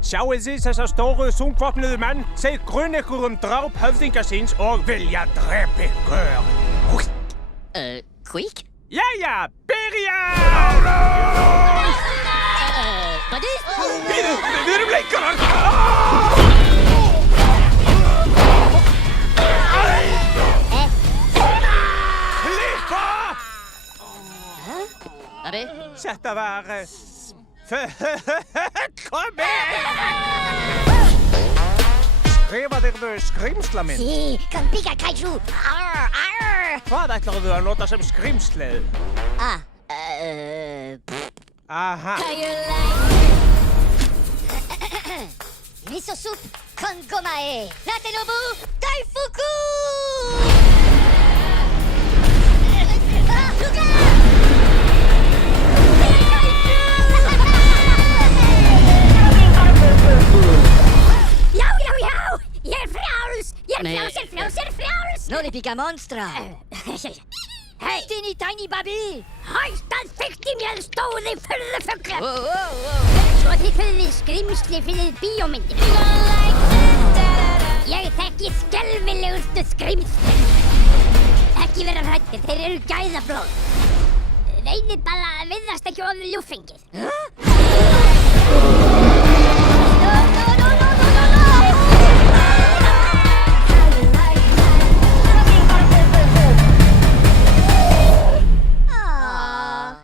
Sjáið þið þessa stóru þungvopnuðu menn? Þeir grunn ykkur dráp höfðinga síns og vilja drepa ykkur. Quick? Jæja, byrja! Buddies? Við erum leikarar! Klippa! Abbi? Þetta var... fullkomið! Skrifaðirðu skrimsla minn? Sí, con pica kaiju. Arr, arr. Hvað ætlarðu að nota sem skrimslið? Aha. Miso soup con gomae. Natenobu daifuku! Luka! Já, já, já! Ég er frjáls! Ég er frjáls! Non pica monstra! Hei! Teeny tiny baby! Hætt að fykti mér stóði furðufugla! Whoa! Svo þið höfðið skrimsli fyrir bíómyndir. Ég þekki skelfilegustu skrimsli. Ekki vera hræddir, þeir eru gæðablóð. Reynið bara að virðast ekki ofur ljúffengið.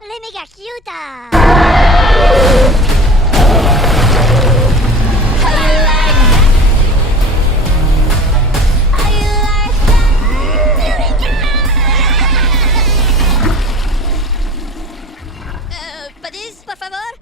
Le mega cute! Buddies, por favor?